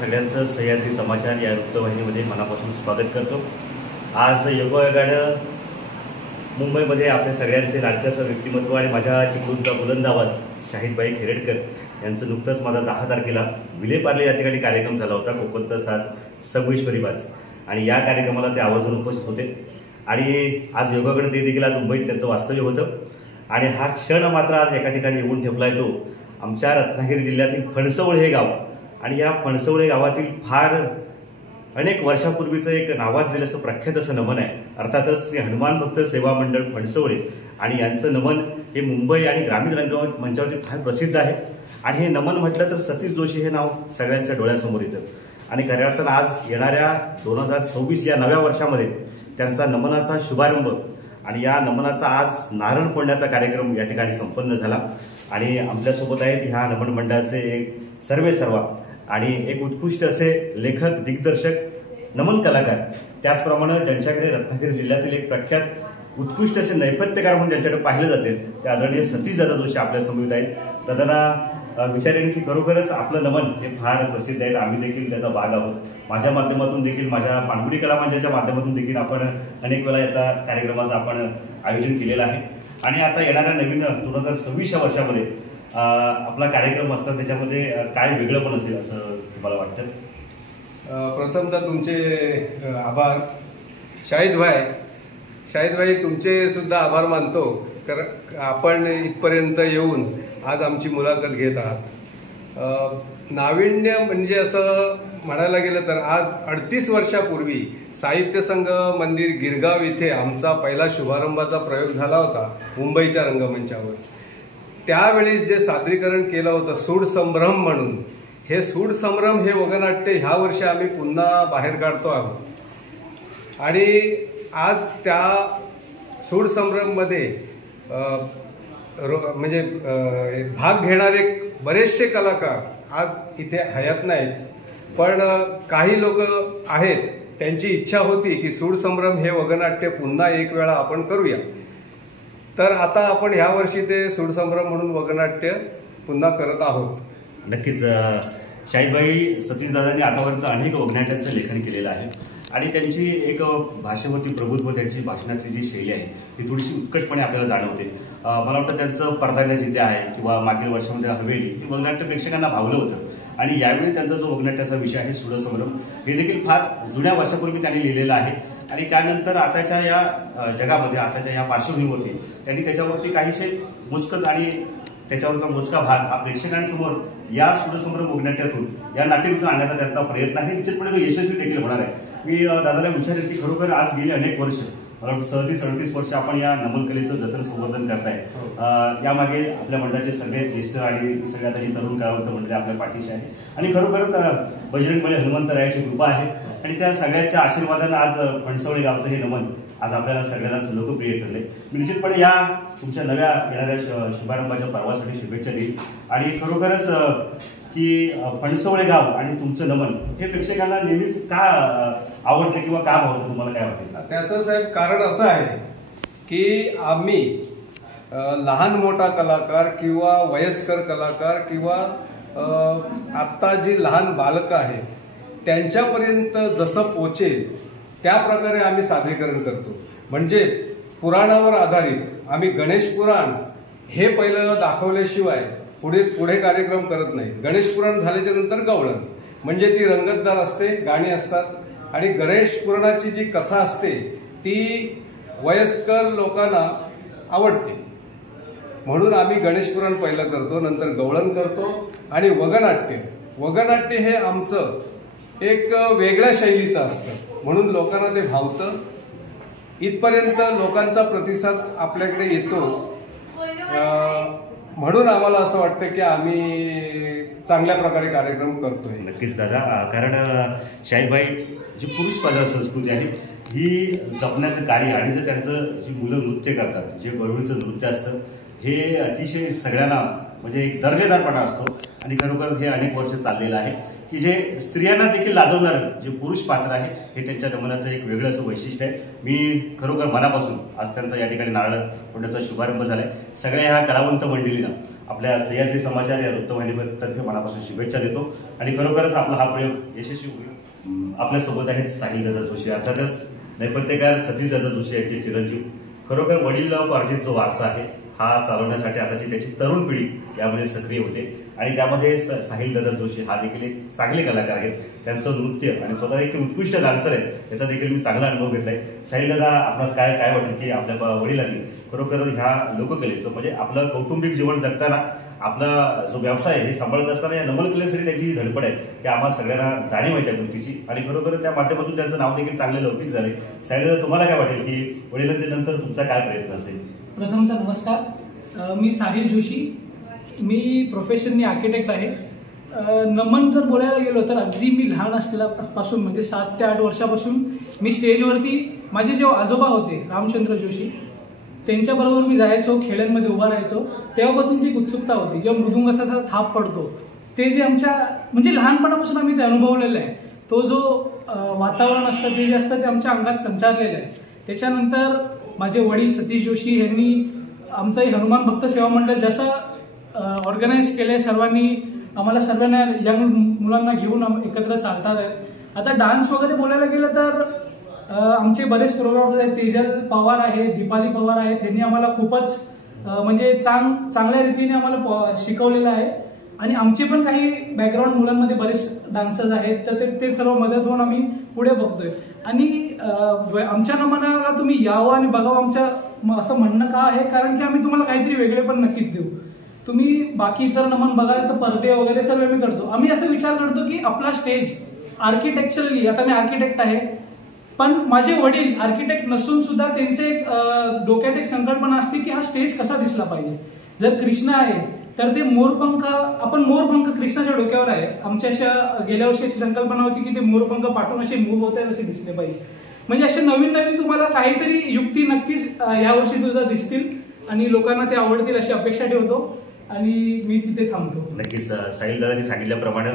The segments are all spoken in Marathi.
सगळ्यांचं सह्याद्री समाचार या वृत्तवाहिनीमध्ये मनापासून स्वागत करतो। आज योगायोगानं मुंबईमध्ये आपल्या सगळ्यांचे लाडकं व्यक्तिमत्व आणि माझ्या चिपळूणचा बुलंद आवाज शाहीदभाई खेरडकर यांचं नुकतंच माझा 10 तारखेला विलेपार्ले या ठिकाणी कार्यक्रम झाला होता। कोकणचा साथ संगमेश्वरी बाज आणि या कार्यक्रमाला ते आवर्जून उपस्थित होते आणि आज योगाकडे ते देखील आज मुंबईत त्यांचं वास्तव्य होतं आणि हा क्षण मात्र आज एका ठिकाणी येऊन ठेपलाय तो आमच्या रत्नागिरी जिल्ह्यातील फणसवळे हे गाव आणि या फणसवळे गावातील फार अनेक वर्षापूर्वीचं एक नावाजलेलं असं प्रख्यात असं नमन आहे। अर्थातच श्री हनुमान भक्त सेवा मंडळ फणसवळे आणि यांचं नमन हे मुंबई आणि ग्रामीण रंगमंचावरती फार प्रसिद्ध आहे आणि हे नमन म्हटलं तर सतीश जोशी हे नाव सगळ्यांच्या डोळ्यासमोर येतं आणि खऱ्या अर्थानं आज येणाऱ्या 2026 या नव्या वर्षामध्ये त्यांचा नमनाचा शुभारंभ आणि या नमनाचा आज नारळ फोडण्याचा कार्यक्रम या ठिकाणी संपन्न झाला आणि आपल्यासोबत आहेत ह्या नमन मंडळाचे एक सर्वेसर्वा आणि एक उत्कृष्ट असे लेखक दिग्दर्शक नमन कलाकार, त्याचप्रमाणे ज्यांच्याकडे रत्नागिरी जिल्ह्यातील एक प्रख्यात उत्कृष्ट असे नैपथ्यकार म्हणून ज्यांच्याकडे पाहिले जाते ते आदरणीय सतीश दादा जोशी आपल्या समोर आहेत। दादांना विचारेन की खरोखरच आपलं नमन हे फार प्रसिद्ध आहे, आम्ही देखील त्याचा भाग आहोत। माझ्या माध्यमातून देखील माझ्या पाणबुडी कला मंचाच्या माध्यमातून देखील आपण अनेक वेळा याचा कार्यक्रमाचं आपण आयोजन केलेलं आहे आणि आता येणाऱ्या नवीन 2026 या वर्षामध्ये आपला कार्यक्रम असतो त्याच्यामध्ये काय वेगळं पण असेल असं तुम्हाला वाटतं? प्रथमतः तुमचे आभार शाहीदभाई तुमचे सुद्धा आभार मानतो कारण आपण इथपर्यंत येऊन आज आमची मुलाखत घेत आहात। नाविन्य म्हणजे असं म्हणायला गेलं तर आज 38 वर्षापूर्वी साहित्य संघ मंदिर गिरगाव इथे आमचा पहिला शुभारंभाचा प्रयोग झाला होता मुंबईच्या रंगमंचावर। त्यावेळी जे सादरीकरण केलं होतं सूड संभ्रम म्हणून, हे सूड संभ्रम हे वगनाट्य ह्या वर्षी आम्ही पुन्हा बाहेर काढतो आहोत आणि आज त्या सूड संभ्रममध्ये म्हणजे भाग घेणारे बरेचसे कलाकार आज इथे हयात नाहीत, पण काही लोक आहेत त्यांची इच्छा होती की सूड संभ्रम हे वगनाट्य पुन्हा एक वेळा आपण करूया। तर आता आपण ह्या वर्षी ते सूड संभ्रम म्हणून वगनाट्य पुन्हा करत आहोत। नक्कीच शाहीदभाई सतीश दादांनी आतापर्यंत अनेक वगनाट्यांचं लेखन केलेलं आहे आणि त्यांची एक भाषेवरती प्रभुत्व, त्यांची भाषणातली जी शैली आहे ती थोडीशी उत्कटपणे आपल्याला जाणवते। मला वाटतं त्यांचं परदान्या जिथे आहे किंवा मागील वर्षामध्ये हवेली हे वगनाट्य प्रेक्षकांना भावलं होतं आणि यावेळी त्यांचा जो वगनाट्याचा विषय आहे सूड संभ्रम हे देखील फार जुन्या वर्षापूर्वी त्यांनी लिहिलेलं आहे आणि त्यानंतर आताच्या या जगामध्ये आताच्या या पार्श्वभूमीवरती त्यांनी त्याच्यावरती काहीसे मोजकत आणि त्याच्यावरचा मोजका भाग हा प्रेक्षकांसमोर या सूड संभ्रम वगनाट्यातून या नाट्यगृहातून आणण्याचा त्यांचा प्रयत्न आहे, निश्चितपणे तो यशस्वी देखील होणार आहे। मी दादाला विचारेन की खरोखर आज गेली अनेक वर्ष, मला वाटतं 37-38 वर्ष आपण या नमन कलेचं जतन संवर्धन करताय। यामागे आपल्या मंडळाचे सगळे ज्येष्ठ आणि सगळ्यात आधी तरुण कलावंत मंडळी आपल्या पाठीशी आहे आणि खरोखरच बजरंगबली हनुमंतरायाची कृपा आहे आणि त्या सगळ्यांच्या आशीर्वादानं आज फणसवळे गावचं हे नमन आज आपल्याला सगळ्यांनाच लोकप्रिय ठरले। मी निश्चितपणे या तुमच्या नव्या येणाऱ्या शुभारंभाच्या पर्वासाठी शुभेच्छा देईल आणि खरोखरच की फणसवळे गाव आणि तुमचं नमन हे प्रेक्षकांना नेहमीच का आवडतं किंवा का भावतं, तुम्हाला काय वाटतं? त्याचं साहेब कारण असं आहे की आम्ही लहान मोठा कलाकार किंवा वयस्कर कलाकार किंवा आत्ता जी लहान बालकं आहेत त्यांच्यापर्यंत जसं पोचेल त्या प्रकारे आम्ही सादरीकरण करतो। म्हणजे पुराणावर आधारित आम्ही गणेश पुराण हे पहिलं दाखवल्याशिवाय पुढे कार्यक्रम करत नाहीत। गणेश पुराण झाल्याच्या नंतर गवळण म्हणजे ती रंगतदार असते, गाणी असतात आणि गणेश पुराणाची जी कथा असते ती वयस्कर लोकांना आवडते म्हणून आम्ही गणेश पुराण पहिलं करतो, नंतर गवळण करतो आणि वगनाट्य हे आमचं एक वेगळ्या शैलीचं असतं म्हणून लोकांना ते भावतं। इथपर्यंत लोकांचा प्रतिसाद आपल्याकडे येतो म्हणून आम्हाला असं वाटतं की आम्ही चांगल्या प्रकारे कार्यक्रम करतोय। नक्कीच दादा, कारण शाहीदभाई जी पुरुष प्रधान संस्कृती आहे ही जपण्याचं कार्य आणि जर त्यांचं जी मुलं नृत्य करतात, जे बरोबरीचं नृत्य असतं हे अतिशय सगळ्यांना म्हणजे एक दर्जेदारपणा असतो आणि खरोखर हे अनेक वर्ष चाललेलं आहे की जे स्त्रियांना देखील लाजवणारं जे पुरुष पात्र आहे हे त्यांच्या नमनाचं एक वेगळं असं वैशिष्ट्य आहे. मी खरोखर मनापासून आज त्यांचा या ठिकाणी नारळ फोडण्याचा शुभारंभ झाला आहे. सगळ्या ह्या कलावंत मंडळींना आपल्या सह्याद्री समाचार या वृत्तवाहिनीतर्फे मनापासून शुभेच्छा देतो आणि खरोखरच आपला हा प्रयोग यशस्वी होईल. आपल्यासोबत आहेत साहिल दादा जोशी, अर्थातच नैपथ्यकार सतीश दादा जोशी यांचे चिरंजीव. खरोखर वडिलोपार्जित जो वारसा आहे हा चालवण्यासाठी आताची त्याची तरुण पिढी यामध्ये सक्रिय होते आणि त्यामध्ये साहिल दादा जोशी हा देखील एक चांगले कलाकार आहेत. त्यांचं नृत्य आणि स्वतः एक उत्कृष्ट डान्सर आहेत याचा देखील मी चांगला अनुभव घेतलाय. साहिल दादा, आपणास काय काय वाटेल की आपल्या वडिलांनी खरोखर ह्या लोककलेचं म्हणजे आपलं कौटुंबिक जीवन जगताना आपला जो व्यवसाय आहे हे सांभाळत असताना या नमन कलेसाठी त्यांची जी धडपड आहे की आम्हाला सगळ्यांना जाणीव आहे त्या गोष्टीची आणि खरोखर त्या माध्यमातून त्यांचं नाव देखील चांगले लौकिक झाले. साहिल दादा, तुम्हाला काय वाटेल की वडिलांच्या नंतर तुमचा काय प्रयत्न असेल? प्रथमतः नमस्कार, मी साहिल जोशी, मी प्रोफेशननी आर्किटेक्ट आहे. नमन जर बोलायला गेलो तर अगदी मी लहान असलेल्यापासून म्हणजे 7 ते 8 वर्षापासून मी स्टेजवरती माझे जे आजोबा होते रामचंद्र जोशी त्यांच्याबरोबर मी जायचो, खेड्यांमध्ये उभा राहायचो. तेव्हापासून ती उत्सुकता होती. जेव्हा मृदुंगाचा थाप पडतो ते जे आमच्या म्हणजे लहानपणापासून आम्ही ते अनुभवलेलं आहे. तो जो वातावरण असतं ते जे असतं ते आमच्या अंगात संचारलेलं आहे. त्याच्यानंतर माझे वडील सतीश जोशी यांनी आमचं हनुमान भक्त सेवा मंडळ जसं ऑर्गनाईज केलं आहे, सर्वांनी आम्हाला सर्वांना यंग मुलांना घेऊन एकत्र चालतात आहेत. आता डान्स वगैरे बोलायला गेलं तर आमचे बरेच प्रोग्राम्स आहेत. तेजल पवार आहे, दीपाली पवार आहे, त्यांनी आम्हाला खूपच म्हणजे चांगल्या रीतीने आम्हाला शिकवलेलं आहे आणि आमचे पण काही बॅकग्राऊंड मुलांमध्ये बरेच डान्सर्स आहेत तर ते सर्व मदत होऊन आम्ही पुढे बघतोय. आणि आमच्या नमनाला तुम्ही यावं आणि बघावं आमच्या असं म्हणणं का आहे, कारण की आम्ही तुम्हाला काहीतरी वेगळे पण नक्कीच देऊ. तुम्ही बाकी इतर नमन बघाल तर पडदे वगैरे सर्व मी करतो. आम्ही असं विचार करतो की आपला स्टेज आर्किटेक्चरली, आता मी आर्किटेक्ट आहे पण माझे वडील आर्किटेक्ट नसून सुद्धा त्यांचे एक डोक्यात एक संकल्पना असते की हा स्टेज कसा दिसला पाहिजे. जर कृष्ण आहे तर ते मोरपंख, आपण मोरपंख कृष्णाच्या डोक्यावर आहे. आमच्या अशा गेल्या वर्षी अशी संकल्पना होती की ते मोरपंख पाठवून असे मूव्ह होत आहेत असे दिसले पाहिजे. म्हणजे असे नवीन नवीन तुम्हाला काहीतरी युक्ती नक्कीच यावर्षी सुद्धा दिसतील आणि लोकांना ते आवडतील अशी अपेक्षा ठेवतो आणि मी तिथे थांबतो. नक्कीच साहिल दादांनी सांगितल्याप्रमाणे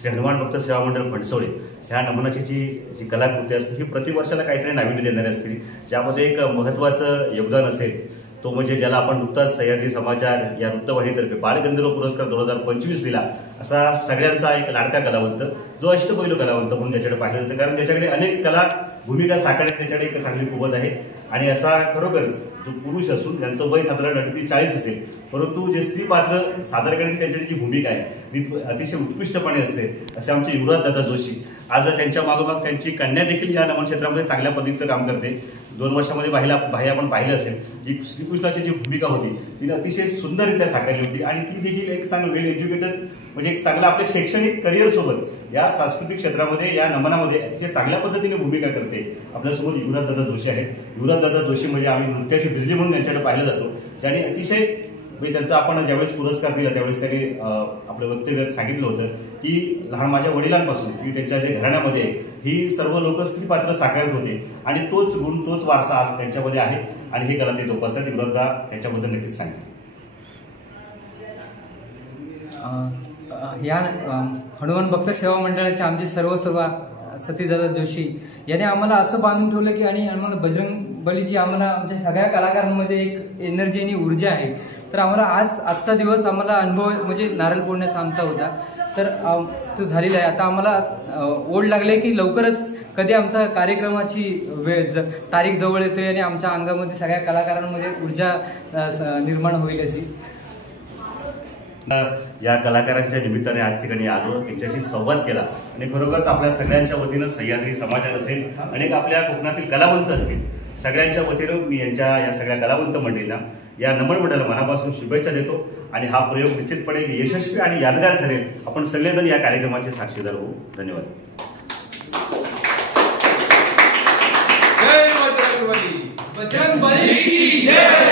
श्री हनुमान भक्त सेवा मंडळ फणसोळे ह्या नमनाची जी कलाकृती असते ही प्रतिवर्षाला काहीतरी नाविन्य देणारी असते. ज्यामध्ये एक महत्त्वाचं योगदान असेल तो म्हणजे ज्याला आपण नुकताच सह्याद्री समाचार या वृत्तवाहिनीतर्फे बालगंधर्व पुरस्कार 2025 दिला असा सगळ्यांचा एक लाडका कलावंत जो अष्टपैलू कलावंत म्हणून त्याच्याकडे पाहिलं जातं. कारण त्याच्याकडे अनेक कला भूमिका साकारण्यात त्याच्याकडे एक चांगली कुवत आहे आणि असा खरोखरच जो पुरुष असून त्यांचं वय साधारण 38-40 असेल परंतु जे स्त्री पात्र सादर करण्याची त्यांच्याची जी भूमिका आहे ती अतिशय उत्कृष्टपणे असते. असे आमचे युवराज दादा जोशी आज त्यांच्या मागोमाग त्यांची कन्या देखील या नमन क्षेत्रामध्ये चांगल्या पद्धतीचं काम करते. 2 वर्षामध्ये बाई आपण पाहिलं असेल जी श्रीकृष्णाची जी भूमिका होती तिने अतिशय सुंदररित्या साकारली होती आणि ती देखील एक चांगलं वेल एज्युकेटेड म्हणजे एक चांगलं आपल्या शैक्षणिक करिअर सोबत या सांस्कृतिक क्षेत्रामध्ये या नमनामध्ये अतिशय चांगल्या पद्धतीने भूमिका करते. आपल्यासोबत युवराज दादा जोशी आहेत. युवराज दादा जोशी म्हणजे आम्ही नृत्याची बिजली म्हणून त्यांच्याकडे पाहिलं जातो. ज्याने अतिशय म्हणजे त्यांचा आपण ज्यावेळेस पुरस्कार दिला त्यावेळेस त्यांनी आपल्या वक्तव्यात सांगितलं होतं की लहान माझ्या वडिलांपासून की त्यांच्या जे घराण्यामध्ये ही सर्व लोक स्त्री पात्र साकारत होते आणि तोच गुण तोच वारसा आज त्यांच्यामध्ये आहे आणि हे कला ते जोपासतात. युवराजदा त्यांच्याबद्दल नक्कीच सांगा. या हनुमान भक्त सेवा मंडळाचे आमचे सर्व सतीदादा जोशी याने आम्हाला असं बांधून ठेवलं की आणि आम्हाला बजरंग बलीची आम्हाला आमच्या सगळ्या कलाकारांमध्ये एक एनर्जी आणि ऊर्जा आहे. तर आम्हाला आजचा दिवस आम्हाला अनुभव म्हणजे नारळ फोडण्याचा आमचा होता तर तो झालेला आहे. आता आम्हाला ओढ लागले की लवकरच कधी आमचा कार्यक्रमाची तारीख जवळ येते आणि आमच्या अंगामध्ये सगळ्या कलाकारांमध्ये ऊर्जा निर्माण होईल अशी. या कलाकारांच्या निमित्ताने आज ठिकाणी आलो, त्यांच्याशी संवाद केला आणि खरोखरच आपल्या सगळ्यांच्या वतीनं सह्याद्री समाचार असेल अनेक आपल्या कोकणातील कलावंत असतील सगळ्यांच्या वतीनं मी या सगळ्या कलावंत मंडळींना या नमन मंडळाला मनापासून शुभेच्छा देतो आणि हा प्रयोग निश्चितपणे यशस्वी आणि यादगार ठरेल. आपण सगळेजण या कार्यक्रमाचे साक्षीदार होऊ. धन्यवाद. जय बजरंग बली. बजरंग बली की जय.